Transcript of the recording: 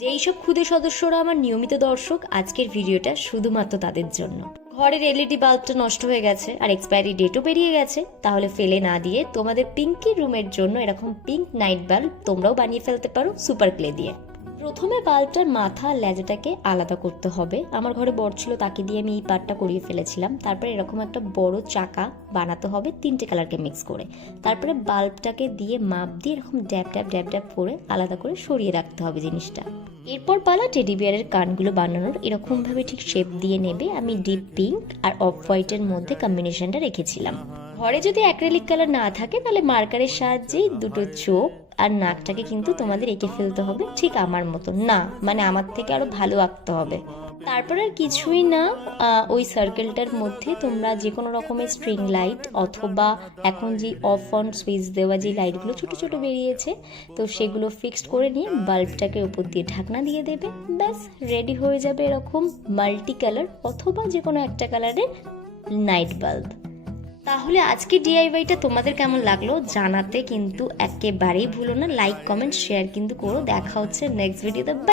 যেই সব ক্ষুদে সদস্যরা আমার নিয়মিত দর্শক, আজকের ভিডিওটা শুধুমাত্র তাদের জন্য। ঘরের এলইডি বাল্বটা নষ্ট হয়ে গেছে আর এক্সপায়ারি ডেটও পেরিয়ে গেছে, তাহলে ফেলে না দিয়ে তোমাদের পিঙ্কি রুমের জন্য এরকম পিঙ্ক নাইট বাল্ব তোমরাও বানিয়ে ফেলতে পারো সুপার ক্লে দিয়ে। প্রথমে বাল্বটার মাথা আর লেজাটাকে আলাদা করতে হবে। আমার ঘরে বড় ছিল, তাকে দিয়ে আমি এই পার্টটা করিয়ে ফেলেছিলাম। তারপরে এরকম একটা বড় চাকা বানাতে হবে 3টে কালারকে মিক্স করে। তারপরে বাল্বটাকে দিয়ে মাপ দিয়ে এরকম ড্যাব ড্যাব ড্যাব ড্যাব করে আলাদা করে সরিয়ে রাখতে হবে জিনিসটা। এরপর পালা টেডি বিয়ারের কানগুলো বানানোর। এরকমভাবে ঠিক শেপ দিয়ে নেবে। আমি ডিপ পিঙ্ক আর অফ হোয়াইটের মধ্যে কম্বিনেশনটা রেখেছিলাম। ঘরে যদি অ্যাক্রিলিক কালার না থাকে তাহলে মার্কারের সাহায্যেই দুটো চোখ আর নাকটাকে কিন্তু তোমাদের এঁকে ফেলতে হবে ঠিক আমার মতো, না মানে আমার থেকে আরো ভালো আঁকতে হবে। তারপর আর কিছুই না, ওই সার্কেলটার মধ্যে তোমরা যে কোনো রকমের স্ট্রিং লাইট অথবা এখন যে অফ অন সুইচ দেওয়া যে লাইটগুলো ছোট ছোট বেরিয়েছে, তো সেগুলো ফিক্সড করে নিয়ে বাল্বটাকে উপর দিয়ে ঢাকনা দিয়ে দেবে। ব্যাস রেডি হয়ে যাবে এরকম মাল্টি কালার অথবা যে কোনো একটা কালারের নাইট বাল্ব। তাহলে আজকে ডিআইওয়াইটা তোমাদের কেমন লাগলো জানাতে কিন্তু একেবারেই ভুলো না। লাইক কমেন্ট শেয়ার কিন্তু করো। দেখা হচ্ছে নেক্সট ভিডিওতে।